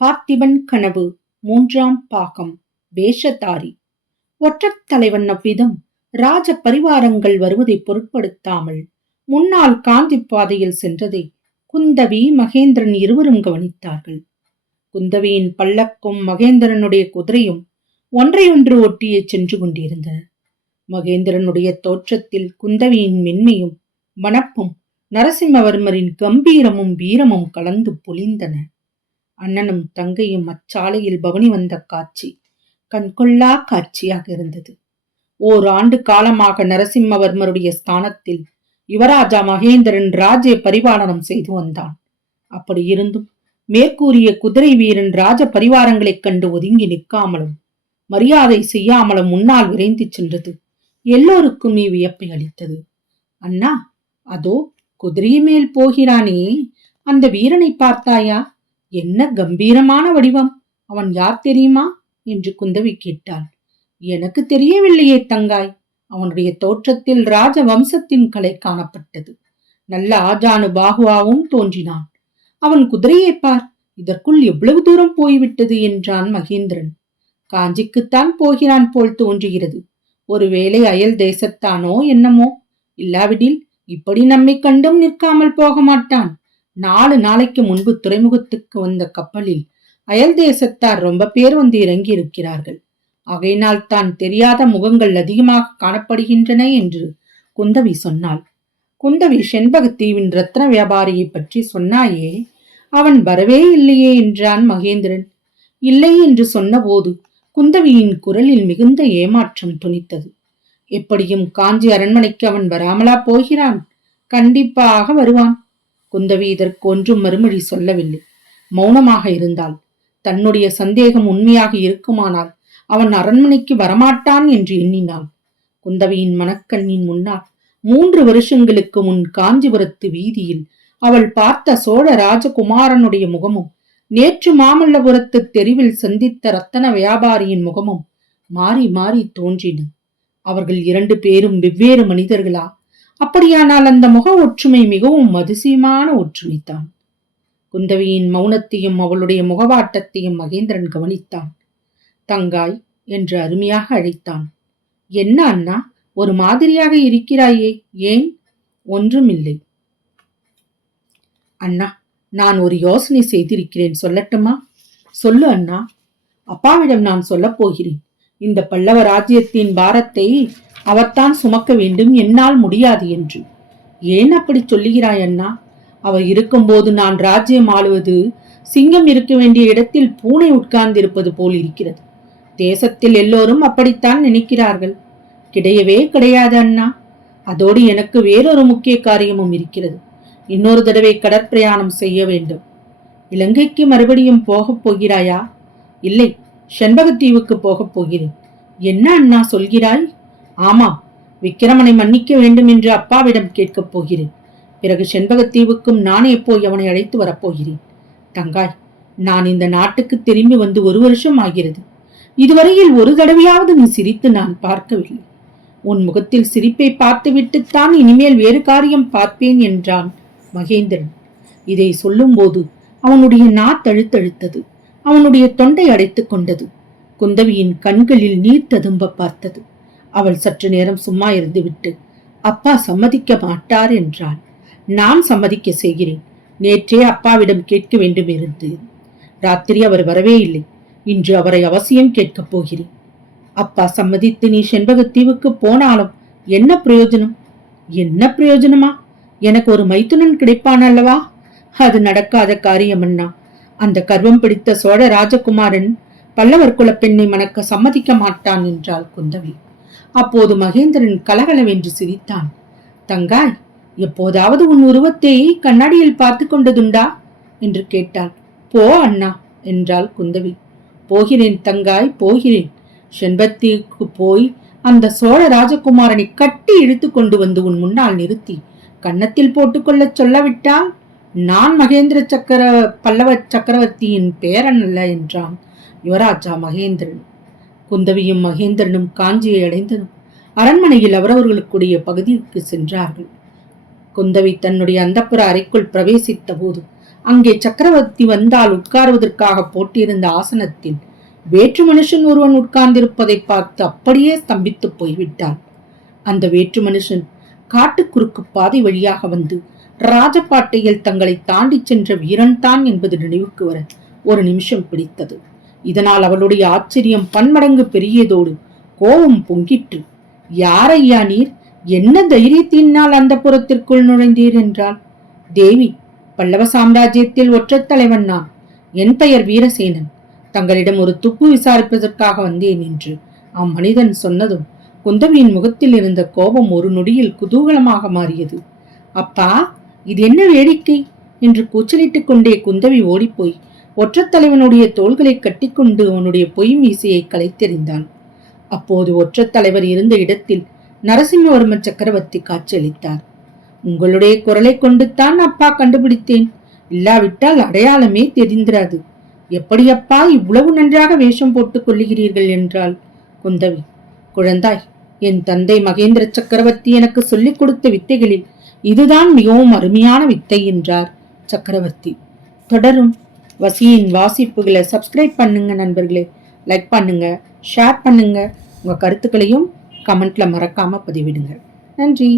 பார்த்திபன் கனவு மூன்றாம் பாகம் வேஷதாரி. ஒற்றத் தலைவன் அவ்விதம் ராஜ பரிவாரங்கள் வருவதை பொருட்படுத்தாமல் முன்னால் காந்தி பாதையில் சென்றதை குந்தவி மகேந்திரன் இருவரும் கவனித்தார்கள். குந்தவியின் பல்லக்கும் மகேந்திரனுடைய குதிரையும் ஒன்றையொன்று ஒட்டியே சென்று கொண்டிருந்தன. மகேந்திரனுடைய தோற்றத்தில் குந்தவியின் மென்மையும் வனப்பும் நரசிம்மவர்மரின் கம்பீரமும் வீரமும் கலந்து பொலிந்தன. அண்ணனும் தங்கையும் அச்சாலையில் பவனி வந்த காட்சி கண்கொள்ளா காட்சியாக இருந்தது. ஓர் ஆண்டு காலமாக நரசிம்மவர்மருடைய ஸ்தானத்தில் யுவராஜா மகேந்திரன் ராஜ்ய பரிபாலனம் செய்து வந்தான். அப்படி இருந்தும் மேற்கூறிய குதிரை வீரன் ராஜ பரிவாரங்களைக் கண்டு ஒதுங்கி நிற்காமலும் மரியாதை செய்யாமலும் முன்னால் விரைந்து சென்றது எல்லோருக்குமே வியப்பை அளித்தது. அண்ணா அதோ குதிரை மேல் போகிறானே அந்த வீரனை பார்த்தாயா? என்ன கம்பீரமான வடிவம். அவன் யார் தெரியுமா? என்று குந்தவி கேட்டாள். எனக்கு தெரியவில்லையே தங்காய். அவனுடைய தோற்றத்தில் ராஜ வம்சத்தின் கலை காணப்பட்டது. நல்ல ஆஜானு பாகுவாவும் தோன்றினான். அவன் குதிரையை பார் இதற்குள் எவ்வளவு தூரம் போய்விட்டது என்றான் மகேந்திரன். காஞ்சிக்குத்தான் போகிறான் போல் தோன்றுகிறது. ஒருவேளை அயல் தேசத்தானோ என்னமோ? இல்லாவிடில் இப்படி நம்மை கண்டும் நிற்காமல் போக மாட்டான் நாலு நாளைக்கு முன்பு துறைமுகத்துக்கு வந்த கப்பலில் அயல் தேசத்தார் ரொம்ப பேர் வந்து இறங்கி இருக்கிறார்கள் ஆகையினால் தான் தெரியாத முகங்கள் அதிகமாக காணப்படுகின்றன என்று குந்தவி சொன்னாள். குந்தவி செண்பகத்தீவின் ரத்ன வியாபாரியை பற்றி சொன்னாயே அவன் வரவே இல்லையே என்றான் மகேந்திரன். இல்லை என்று சொன்னபோது குந்தவியின் குரலில் மிகுந்த ஏமாற்றம் துணித்தது. எப்படியும் காஞ்சி அரண்மனைக்கு அவன் வராமலா போகிறான்? கண்டிப்பாக வருவான். குந்தவி இதற்கு ஒன்றும் மறுமொழி சொல்லவில்லை. மௌனமாக இருந்தாள். தன்னுடைய சந்தேகம் உண்மையாக இருக்குமானால் அவன் அரண்மனைக்கு வரமாட்டான் என்று எண்ணினாள். குந்தவியின் மனக்கண்ணின் முன்னால் மூன்று வருஷங்களுக்கு முன் காஞ்சிபுரத்து வீதியில் அவள் பார்த்த சோழ ராஜகுமாரனுடைய முகமும் நேற்று மாமல்லபுரத்து தெருவில் சந்தித்த ரத்தன வியாபாரியின் முகமும் மாறி மாறி தோன்றின. அவர்கள் இரண்டு பேரும் வெவ்வேறு மனிதர்களா? அப்படியானால் அந்த முக ஒற்றுமை மிகவும் அதிசயமான ஒற்றுமைத்தான் குந்தவியின் மௌனத்தையும் அவளுடைய முகவாட்டத்தையும் மகேந்திரன் கவனித்தான். தங்காய் என்று அருமையாக அழைத்தான். என்ன அண்ணா ஒரு மாதிரியாக இருக்கிறாயே ஏன்? ஒன்றுமில்லை. அண்ணா நான் ஒரு யோசனை செய்திருக்கிறேன் சொல்லட்டுமா? சொல்லு அண்ணா. அப்பாவிடம் நான் சொல்லப் போகிறேன். இந்த பல்லவ ராஜ்யத்தின் பாரத்தை அவர்தான் சுமக்க வேண்டும் என்னால் முடியாது என்று. ஏன் அப்படி சொல்லுகிறாய் அண்ணா? அவர் இருக்கும்போது நான் ராஜ்யம் ஆளுவது சிங்கம் இருக்க வேண்டிய இடத்தில் பூனை உட்கார்ந்திருப்பது போல் இருக்கிறது. தேசத்தில் எல்லோரும் அப்படித்தான் நினைக்கிறார்கள். கிடையவே கிடையாது அண்ணா. அதோடு எனக்கு வேறொரு முக்கிய காரியமும் இருக்கிறது. இன்னொரு தடவை கடற்பிரயாணம் செய்ய வேண்டும். இலங்கைக்கு மறுபடியும் போகப் போகிறாயா? இல்லை. செண்பகத்தீவுக்கு போகப் போகிறேன். என்ன அண்ணா சொல்கிறாய்? ஆமாம் விக்கிரமனை மன்னிக்க வேண்டும் என்று அப்பாவிடம் கேட்கப் போகிறேன். பிறகு செண்பகத்தீவுக்கும் நானே போய் அவனை அழைத்து வரப்போகிறேன். தங்காய் நான் இந்த நாட்டுக்கு திரும்பி வந்து ஒரு வருஷம் ஆகிறது. இதுவரையில் ஒரு தடவையாவது நீ சிரித்து நான் பார்க்கவில்லை. உன் முகத்தில் சிரிப்பை பார்த்துவிட்டுத்தான் இனிமேல் வேறு காரியம் பார்ப்பேன் என்றான் மகேந்திரன். இதை சொல்லும்போது அவனுடைய நா தழுத்தழுத்தது அவனுடைய தொண்டை அடைத்துக் கொண்டது. குந்தவியின் கண்களில் நீர் ததும்ப பார்த்தது. அவள் சற்று நேரம் சும்மா இருந்துவிட்டு அப்பா சம்மதிக்க மாட்டார் என்றாள். நான் சம்மதிக்க செய்கிறேன். நேற்றே அப்பாவிடம் கேட்க வேண்டும் இருந்து ராத்திரி அவர் வரவே இல்லை. இன்று அவரை அவசியம் கேட்கப் போகிறேன். அப்பா சம்மதித்து நீ செண்பகத்தீவுக்கு போனாலும் என்ன பிரயோஜனம்? என்ன பிரயோஜனமா? எனக்கு ஒரு மைத்துனன் கிடைப்பான் அல்லவா? அது நடக்காத காரியம் அண்ணா. அந்த கர்வம் பிடித்த சோழ ராஜகுமாரன் பல்லவர் குலப்பெண்ணை பெண்ணை மணக்க சம்மதிக்க மாட்டான் என்றாள் குந்தவி. அப்போது மகேந்திரன் கலகலவென்று சிரித்தான். தங்காய் எப்போதாவது உன் உருவத்தை கண்ணாடியில் பார்த்து கொண்டதுண்டா? என்று கேட்டாள். போ அண்ணா என்றாள் குந்தவி. போகிறேன் தங்காய் போகிறேன். செண்பத்திற்கு போய் அந்த சோழ ராஜகுமாரனை கட்டி இழுத்து கொண்டு வந்து உன் முன்னால் நிறுத்தி கன்னத்தில் போட்டுக்கொள்ளச் சொல்லவிட்டால்? நான் மகேந்திர சக்கர பல்லவ சக்கரவர்த்தியின் பேரன் அல்ல என்றான் யுவராஜா மகேந்திரன். குந்தவியும் மகேந்திரனும் காஞ்சியை அடைந்தனும் அரண்மனையில் அவரவர்களுக்குடைய பகுதிக்கு சென்றார்கள். குந்தவி தன்னுடைய அந்தப்புற அறைக்குள் பிரவேசித்த போது அங்கே சக்கரவர்த்தி வந்தால் உட்காருவதற்காக போட்டிருந்த ஆசனத்தில் வேற்று மனுஷன் ஒருவன் உட்கார்ந்திருப்பதை பார்த்து அப்படியே ஸ்தம்பித்து போய்விட்டான். அந்த வேற்று மனுஷன் காட்டுக்குறுக்கு பாதை வழியாக வந்து ராஜபாட்டையில் தங்களை தாண்டிச் சென்ற வீரன்தான் என்பது நினைவுக்கு வர ஒரு நிமிஷம் பிடித்தது. இதனால் அவளுடைய ஆச்சரியம் பன்மடங்கு பெரியதோடு கோபம் பொங்கிற்று. யாரையா நீர்? என்ன தைரியத்தினால் அந்த புறத்திற்குள் நுழைந்தீர் என்றாள். தேவி பல்லவ சாம்ராஜ்யத்தில் ஒற்றத் தலைவன் நான். என் பெயர் வீரசேனன். தங்களிடம் ஒரு துப்பு விசாரிப்பதற்காக வந்தேன் என்று அம்மனிதன் சொன்னதும் குந்தவியின் முகத்தில் இருந்த கோபம் ஒரு நொடியில் குதூகலமாக மாறியது. அப்பா இது என்ன வேடிக்கை? என்று கூச்சலிட்டுக் கொண்டே குந்தவி ஓடிப்போய் ஒற்றத்தலைவனுடைய தோள்களை கட்டிக்கொண்டு அவனுடைய பொய் மீசையை கலைத்தெறிந்தான் அப்போது ஒற்றத்தலைவர் இருந்த இடத்தில் நரசிம்மவர்ம சக்கரவர்த்தி காட்சியளித்தார். உங்களுடைய குரலை கொண்டுத்தான் அப்பா கண்டுபிடித்தேன். இல்லாவிட்டால் அடையாளமே தெரிந்திராது. எப்படியப்பா இவ்வளவு நன்றாக வேஷம் போட்டுக் கொள்ளுகிறீர்கள்? என்றாள் குந்தவி. குழந்தாய் என் தந்தை மகேந்திர சக்கரவர்த்தி எனக்கு சொல்லிக் கொடுத்த வித்தைகளில் இதுதான் மிகவும் அருமையான வித்தை என்றார் சக்கரவர்த்தி. தொடரும் வசியின் வாசிப்புகளை சப்ஸ்கிரைப் பண்ணுங்க நண்பர்களே. லைக் பண்ணுங்க ஷேர் பண்ணுங்க. உங்க கருத்துக்களையும் கமெண்ட்ல மறக்காம பதிவிடுங்க. நன்றி.